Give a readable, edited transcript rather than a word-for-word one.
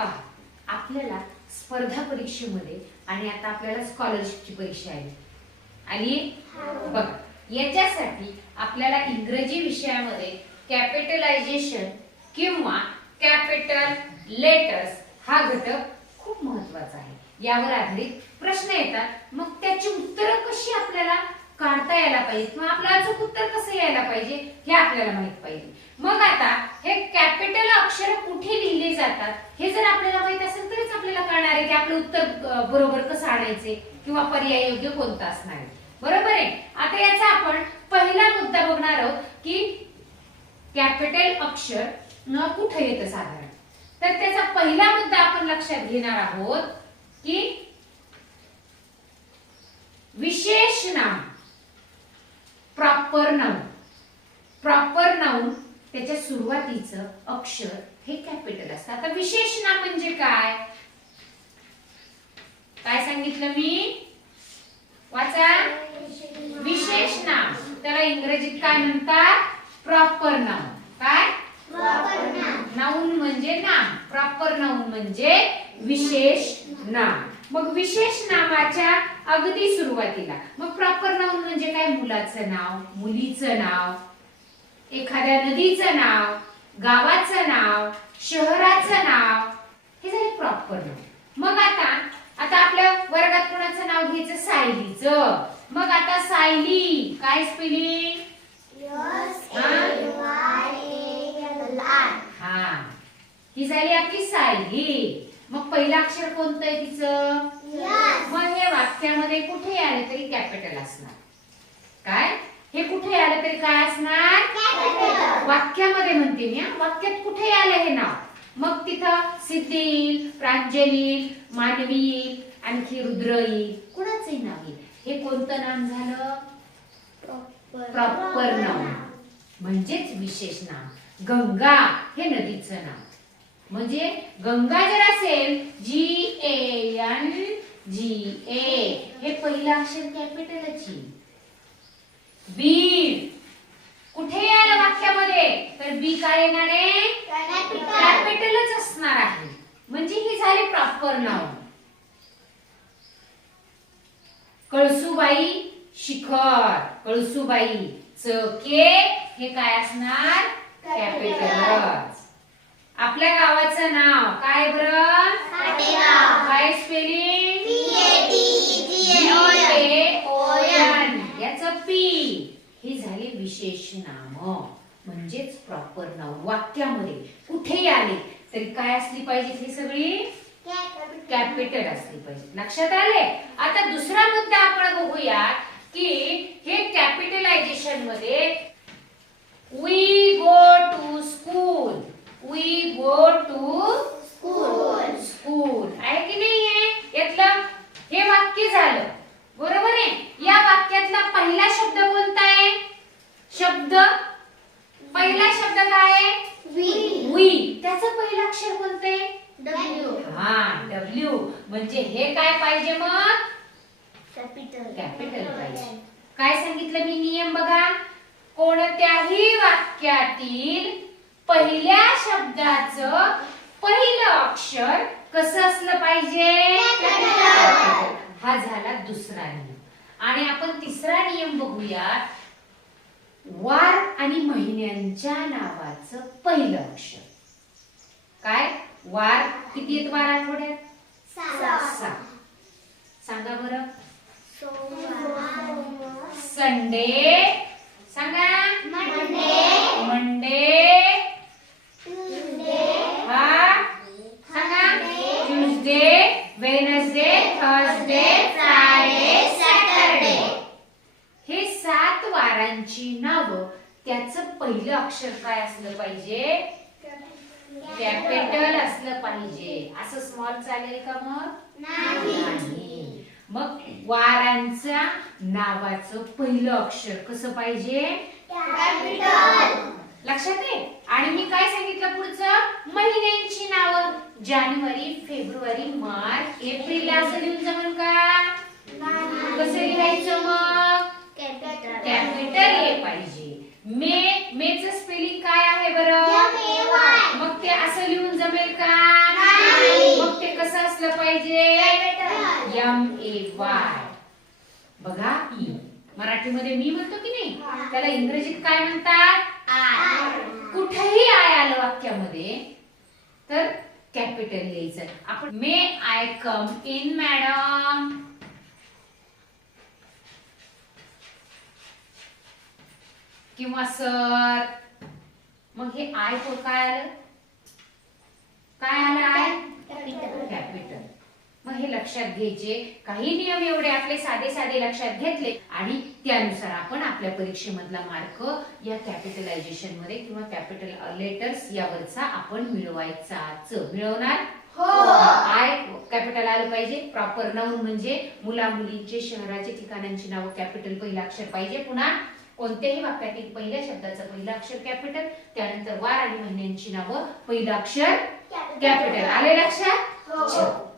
पहा, आपल्याला स्पर्धा परीक्षेमध्ये आणि आता आपल्याला स्कॉलरशिपची परीक्षा आली बघा, याच्यासाठी आपल्याला इंग्रजी विषयामध्ये कॅपिटलायझेशन किंवा कॅपिटल लेटर्स हा घटक खूप महत्त्वाचा आहे. यावर आधारित प्रश्न येतात, मग त्याची उत्तरं कशी आपल्याला काढता यायला पाहिजे किंवा आपलं अचूक उत्तर कसं यायला पाहिजे हे आपल्याला माहित पाहिजे. मग आता हे कॅपिटल अक्षर कुठे लिहिले जातात हे जर आपल्याला माहित असेल तरच आपल्याला कळणार आहे की आपलं उत्तर बरोबर कसं आणायचे किंवा पर्याय योग्य कोणता असणार आहे. बरोबर आहे. आता याचा आपण पहिला मुद्दा बघणार आहोत की कॅपिटल अक्षर कुठे येतं साधारण. तर त्याचा पहिला मुद्दा आपण लक्षात घेणार आहोत की विशेष नाम, प्रॉपर नाउन. प्रॉपर नाउन त्याच्या सुरुवातीचं अक्षर हे कॅपिटल असतं. आता विशेष नाम म्हणजे काय काय सांगितलं मी, वाचा. विशेष नाम त्याला इंग्रजीत काय म्हणतात, प्रॉपर नाउन. काय प्रॉपर नाउन, नाउन म्हणजे नाम, प्रॉपर नाउन म्हणजे विशेष नाम. मग विशेष नामाच्या अगदी सुरुवातीला मग प्रॉपर नाउन म्हणजे काय, मुलाचं नाव, मुलीचं नाव, एखाद्या नदीचं नाव, गावाचं नाव, शहराचं नाव, हे झाले प्रॉपर नाउन. मग आता आपल्या वर्गात कोणाचं नाव घ्यायचं, सायलीचं. मग आता सायली काय स्पेलिंग, हा, ही झाली आपली सायली. मग पहिलं अक्षर कोणतं आहे तिचं, मग हे वाक्यामध्ये कुठे आलं तरी कॅपिटल असणार. काय हे कुठे आलं तरी काय असणार, वाक्यामध्ये म्हणते मी, वाक्यात कुठे आलं हे नाव. मग तिथं सिद्धी येईल, प्रांजल येईल, मानवी येईल, आणखी रुद्र येईल, कुणाचंही नाव येईल. हे कोणतं नाम झालं, प्रॉपर नाउन म्हणजेच विशेष नाम. गंगा हे नदीचं नाव, म्हणजे गंगा जर असेल GANGA हे पहिलं अक्षर कॅपिटलची. बीड कुठे आलं वाक्यामध्ये तर बी काय येणार आहे, कॅपिटलच असणार आहे, म्हणजे ही झाली प्रॉपर नाउन. कळसुबाई शिखर, कळसुबाई के हे काय असणार, कॅपिटलच. आपल्या गावाचं नाव काय बरं, काय स्पेलिंग, PATGAON याचं पी. ही झाली विशेष नाम म्हणजेच प्रॉपर नाउन. वाक्यामध्ये कुठेही आले तरी काय असली पाहिजे, ही सगळी कॅपिटल असली पाहिजे. लक्षात आले. आता दुसरा मुद्दा आपण बघूया की हे कॅपिटलायझेशन मध्ये we go to school, we go to school आहे की नाही आहे. यातलं हे वाक्य झालं बरोबर आहे. या वाक्यातला पहिला शब्द कोणता आहे, पहिला शब्द काय आहे, वी. त्याचं पहिलं अक्षर कोणतं आहे, W. म्हणजे हे काय पाहिजे मग, कॅपिटल पाहिजे. काय सांगितलं मी नियम बघा, कोणत्याही वाक्यातील पहिल्या शब्दाचं पहिलं अक्षर कसं असलं पाहिजे, हा झाला दुसरा नियम. आणि आपण तिसरा नियम बघूया, वार आणि महिन्यांच्या नावाचं पहिलं अक्षर. काय वार किती आहेत, वार आठवड्यात 6. सांगा बरं, संडे सांगा, मंडे हा सांगा, Tuesday, Wednesday, Thursday, Friday, Saturday. हे 7 वारांची नावं त्याचं पहिलं अक्षर काय असलं पाहिजे, कॅपिटल असलं पाहिजे. असं स्मॉल चालेल का मग, नाही. मग वारांच्या नावाचं पहिलं अक्षर कसं पाहिजे, कॅपिटल. लक्षात आहे. आणि मी काय सांगितलं पुढचं, महिन्यांची नावं जानेवारी, फेब्रुवारी, मार्च, एप्रिल असं लिहून जमन का, कसं लिहायचं मग, कॅपिटल ए पाहिजे. मेचं स्पेलिंग काय आहे बरं, मग ते असं लिहून जमेल का, कसलं पाहिजे? MAY. बघा ई. मराठीमध्ये मी म्हणतो की नाही, त्याला इंग्रजीत काय म्हणतात? कुठेही आय आलं वाक्यामध्ये तर कॅपिटल लिहायचं. आपण मे आय कम इन मॅडम, किंवा सर. मग हे आय काय आलं? काय आलं? I capital. मग हे लक्षात घ्यायचे. काही नियम एवढे आपले साधे साधे लक्षात घेतले आणि त्यानुसार आपण आपल्या परीक्षेमधला मार्क या कॅपिटलायझेशन मध्ये किंवा कॅपिटल लेटर्स यावरचा आपण मिळवायचाच. मिळवणार? आय कॅपिटल आलं पाहिजे. प्रॉपर नाउन म्हणजे मुला मुलींचे, शहराचे, ठिकाणांची नावं कॅपिटल पहिलं अक्षर पाहिजे. पुन्हा कोणत्याही वाक्यातील पहिल्या शब्दाचं पहिलं अक्षर कॅपिटल, त्यानंतर वार आणि महिन्यांची नावं पहिलं अक्षर कॅपिटल. आले लक्षात?